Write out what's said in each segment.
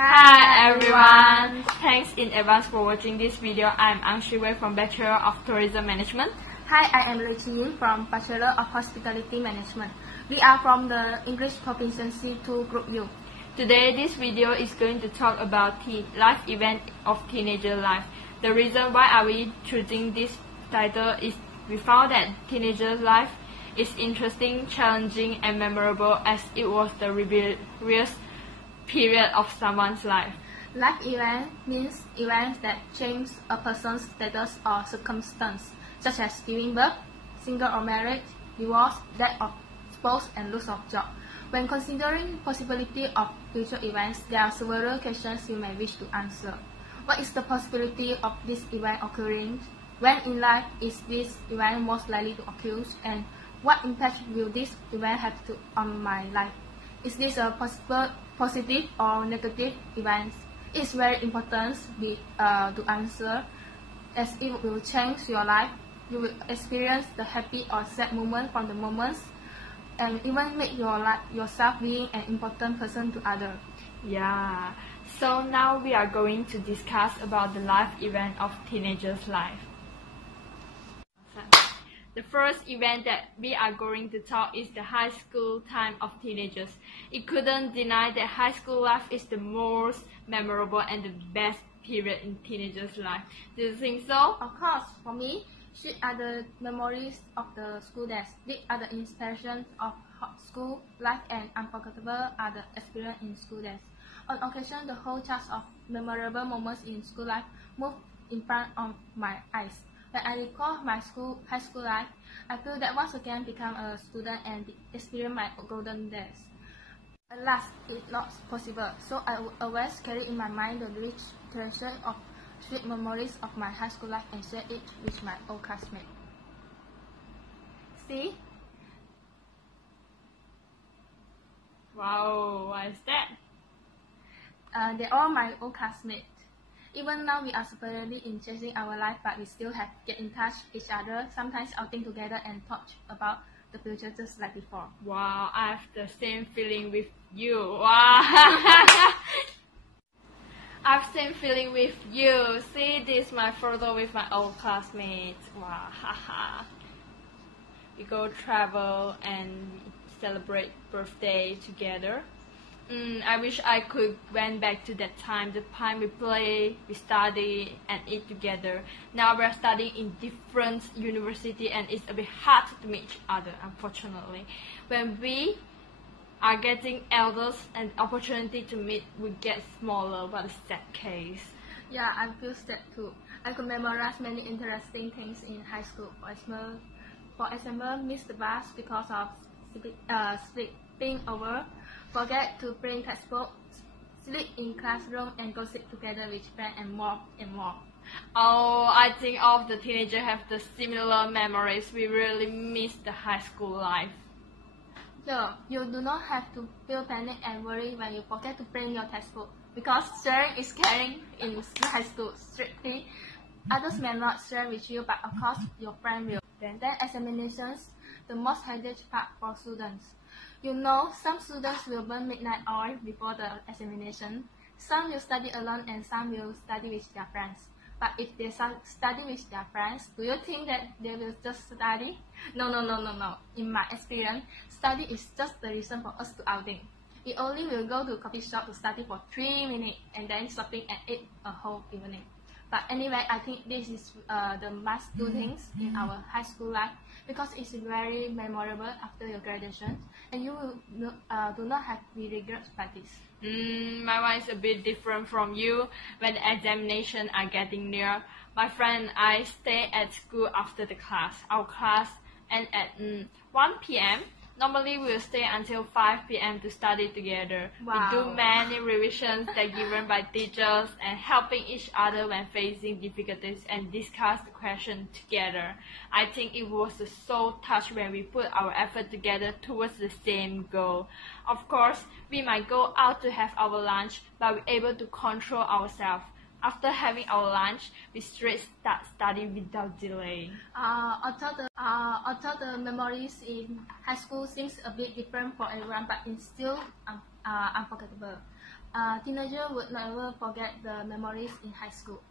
Hi everyone! Thanks in advance for watching this video. I'm Sw&Cy from Bachelor of Tourism Management. Hi, I am Yin from Bachelor of Hospitality Management. We are from the English Proficiency 2 Group U. Today, this video is going to talk about the life event of teenager life. The reason why are we choosing this title is we found that teenager life is interesting, challenging, and memorable as it was the rebellious period of someone's life. Life event means events that change a person's status or circumstance, such as giving birth, single or married, divorce, death of spouse, and loss of job. When considering possibility of future events, there are several questions you may wish to answer. What is the possibility of this event occurring? When in life is this event most likely to occur? And what impact will this event have on my life? Is this a positive or negative event? It's very important to answer, as it will change your life. You will experience the happy or sad moment from the moments, and even make yourself being an important person to others. Yeah. So now we are going to discuss about the life event of teenagers' life. The first event that we are going to talk is the high school time of teenagers. It couldn't deny that high school life is the most memorable and the best period in teenagers' life. Do you think so? Of course, for me, these are the memories of the school days. These are the inspirations of school life, and unforgettable are the experience in school days. On occasion, the whole chart of memorable moments in school life moved in front of my eyes. When I recall my high school life, I feel that once again become a student and experience my golden days. Alas, it's not possible, so I will always carry in my mind the rich treasure of sweet memories of my high school life and share it with my old classmates. See? Wow, what is that? They're all my old classmates. Even now, we are separately in chasing our life, but we still have get in touch with each other, sometimes outing together and talk about the future just like before. Wow, I have the same feeling with you. Wow. I have same feeling with you. See, this is my photo with my old classmates. Wow, haha. We go travel and celebrate birthday together. I wish I could went back to that time, the time we play, we study, and eat together. Now we're studying in different university, and it's a bit hard to meet each other, unfortunately. When we are getting elders and opportunity to meet will get smaller, but it's that case. Yeah, I feel sad too. I could memorize many interesting things in high school. For example, miss the bus because of sleeping over, forget to bring textbooks, sleep in classroom, and gossip together with friends, and more and more. Oh, I think all of the teenagers have the similar memories. We really miss the high school life. No, you do not have to feel panic and worry when you forget to bring your textbook, because sharing is caring in high school strictly. Others may not share with you, but of course your friend will. Then examinations, the most headache part for students. You know, some students will burn midnight oil before the examination. Some will study alone and some will study with their friends. But if they study with their friends, do you think that they will just study? No. In my experience, study is just the reason for us to outing. We only will go to coffee shop to study for 3 minutes and then shopping and eat a whole evening. But anyway, I think this is the must do things in our high school life, because it's very memorable after your graduation, and you will do not have any regrets by this. My one is a bit different from you. When the examinations are getting near, my friend and I stay at school after the class. Our class ends at 1 p.m. Normally, we'll stay until 5 p.m. to study together. Wow. We do many revisions that given by teachers and helping each other when facing difficulties and discuss the question together. I think it was so touched when we put our effort together towards the same goal. Of course, we might go out to have our lunch, but we're able to control ourselves. After having our lunch, we straight start studying without delay. Although the memories in high school seems a bit different for everyone, but it's still unforgettable. Teenagers would never forget the memories in high school.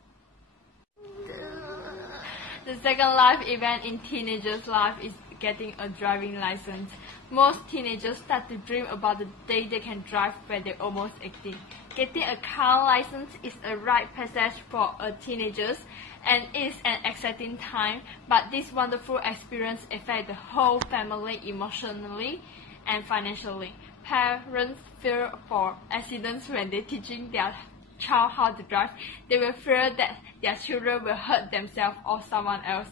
The second life event in teenagers' life is getting a driving license. Most teenagers start to dream about the day they can drive when they're almost 18. Getting a car license is a rite passage for teenagers and is an exciting time, but this wonderful experience affects the whole family emotionally and financially. Parents fear for accidents when they're teaching their child how to drive. They will fear that their children will hurt themselves or someone else.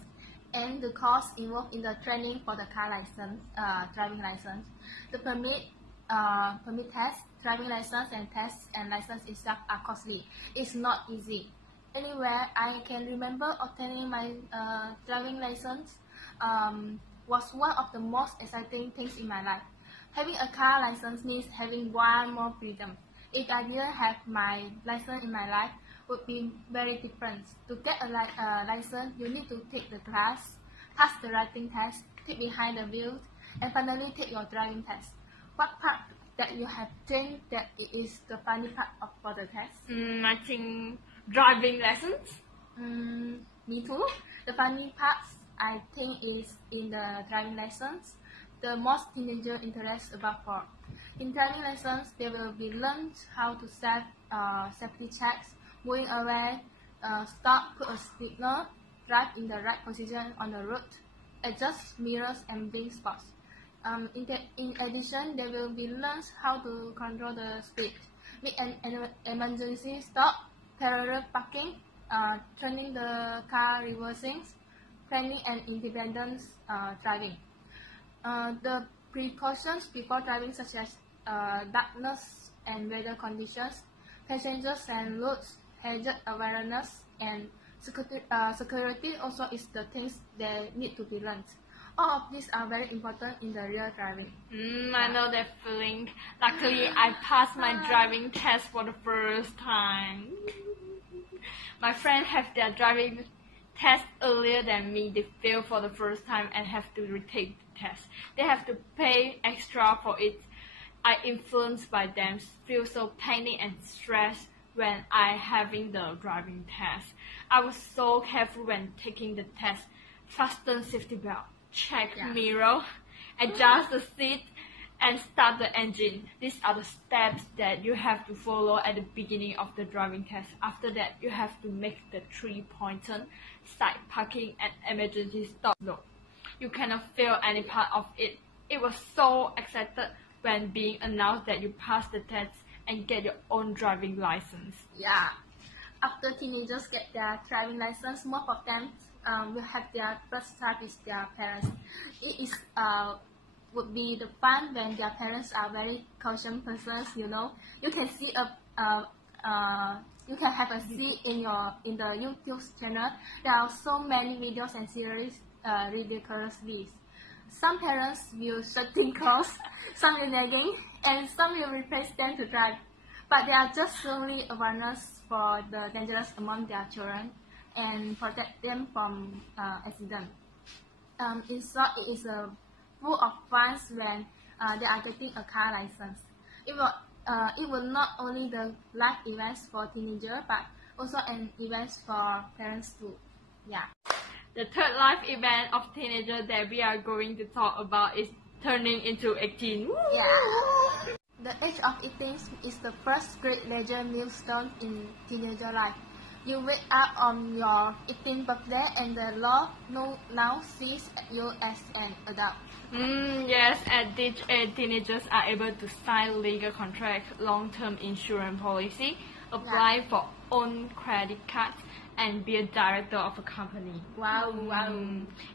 And the cost involved in the training for the car license, driving license, the permit test, driving license and tests and license itself are costly. It's not easy. Anyway, I can remember obtaining my driving license was one of the most exciting things in my life. Having a car license means having one more freedom. If I didn't have my license in my life, would be very different. To get a license, you need to take the class, pass the writing test, sit behind the wheel, and finally take your driving test. What part that you have think that it is the funny part for the test? I think driving lessons. Me too. The funny parts I think is in the driving lessons. The most teenager interest about for. In driving lessons, they will be learned how to set safety checks, moving away, stop, put a signal, drive in the right position on the road, adjust mirrors and blind spots. In addition, they will be learned how to control the speed, make an emergency stop, parallel parking, turning the car reversing, planning and independent driving. The precautions before driving such as darkness and weather conditions, passengers and roads, hazard awareness, and security also is the things that need to be learned. All of these are very important in the real driving. I know that feeling. Luckily, I passed my driving test for the first time. My friends have their driving test earlier than me. They fail for the first time and have to retake the test. They have to pay extra for it. I influenced by them, feel so panicked and stressed when I having the driving test. I was so careful when taking the test. Fasten safety belt, check mirror, adjust the seat, and start the engine. These are the steps that you have to follow at the beginning of the driving test. After that, you have to make the 3-point turn, side parking, and emergency stop. No, you cannot fail any part of it. It was so excited when being announced that you passed the test and get your own driving license. Yeah. After teenagers get their driving license, most of them will have their first time with their parents. It is would be the fun when their parents are very cautious persons. You know, you can see you can have a see in the YouTube channel. There are so many videos and series ridiculously. Some parents will shutting clothes, some will nagging, and some will replace them to drive. But they are just solely awareness for the dangerous among their children and protect them from accident. In short, it is a full of fun when they are getting a car license. It will not only the life events for teenagers, but also an event for parents too. Yeah. The third life event of teenagers that we are going to talk about is turning into 18. Woo! Yeah. The age of 18 is the first great major milestone in teenager life. You wake up on your 18th birthday and the law now sees you as an adult. Yes, at this age, teenagers are able to sign legal contracts, long-term insurance policy, apply for own credit cards, and be a director of a company. Wow.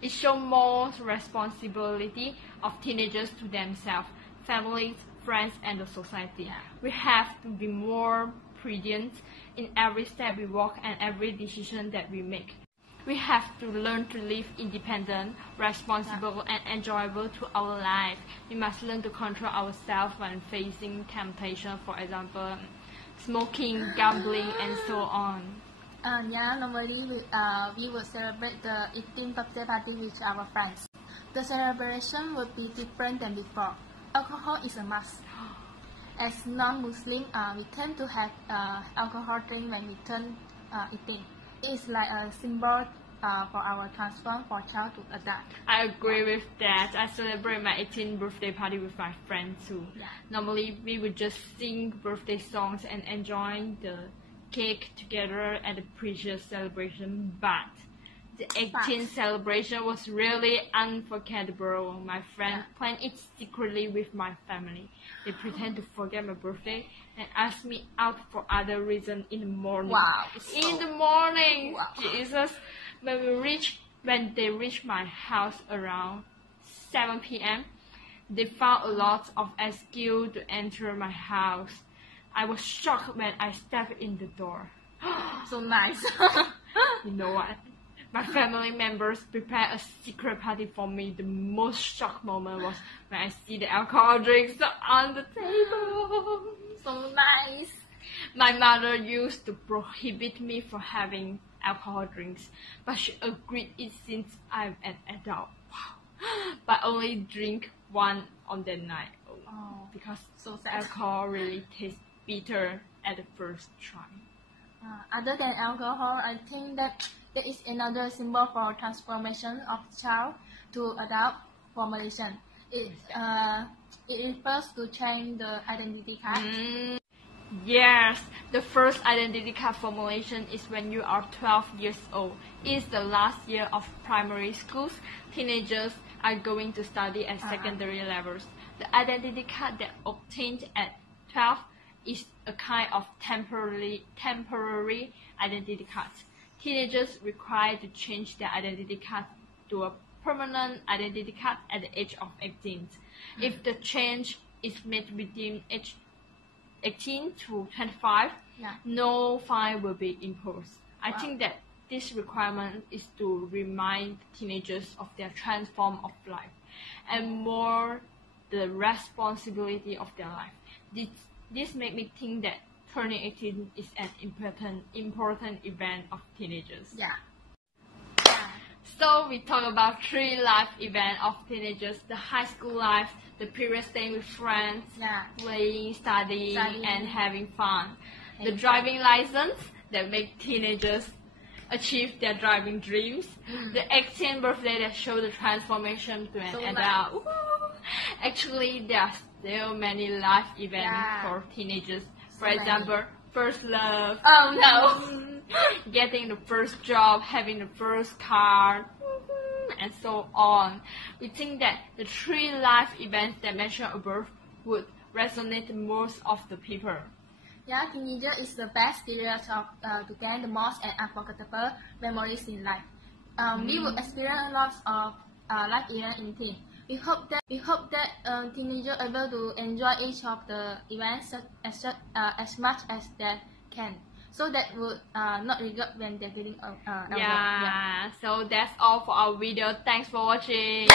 It shows more responsibility of teenagers to themselves, families, friends, and the society. Yeah. We have to be more prudent in every step we walk and every decision that we make. We have to learn to live independent, responsible, and enjoyable to our life. We must learn to control ourselves when facing temptation, for example, smoking, gambling, and so on. Normally we would celebrate the 18th birthday party with our friends. The celebration would be different than before. Alcohol is a must. as non-Muslim, we tend to have alcohol drink when we turn 18. It is like a symbol for our transform for child to adult. I agree with that. I celebrate my 18th birthday party with my friends too. Yeah. Normally, we would just sing birthday songs and enjoy the cake together at the previous celebration, but the 18th celebration was really unforgettable. My friend planned it secretly with my family. They pretend to forget my birthday and ask me out for other reasons in the morning. Wow. In the morning, wow. Jesus. When they reached my house around 7 p.m., they found a lot of excuse to enter my house. I was shocked when I stepped in the door. So nice. You know what? My family members prepared a secret party for me. The most shocked moment was when I see the alcohol drinks on the table. So nice. My mother used to prohibit me from having alcohol drinks, but she agreed it since I'm an adult. Wow. But only drink one on that night. Because so sad. alcohol really tastes bitter at the first try. Other than alcohol, I think that there is another symbol for transformation of child to adult formation. It refers to change the identity card. Yes, the first identity card formulation is when you are 12 years old. It's the last year of primary schools. Teenagers are going to study at secondary levels. The identity card that obtained at 12 is a kind of temporary identity card. Teenagers require to change their identity card to a permanent identity card at the age of 18. If the change is made within age 18 to 25, no fine will be imposed. I think that this requirement is to remind teenagers of their transform of life and more the responsibility of their life. This made me think that turning 18 is an important event of teenagers. So we talk about 3 life events of teenagers: the high school life, the period staying with friends, playing, studying, and having fun. The driving license that make teenagers achieve their driving dreams. The 18th birthday that show the transformation to an adult. Actually, there are still many life events for teenagers. For example, first love. Oh no! Getting the first job, having the first car, and so on. We think that the 3 life events that mentioned above would resonate most of the people. Teenager is the best period to gain the most and unforgettable memories in life. We will experience lots of life events in teen. We hope that teenagers are able to enjoy each of the events as much as they can, so that would not regret when they're getting older. So that's all for our video. Thanks for watching.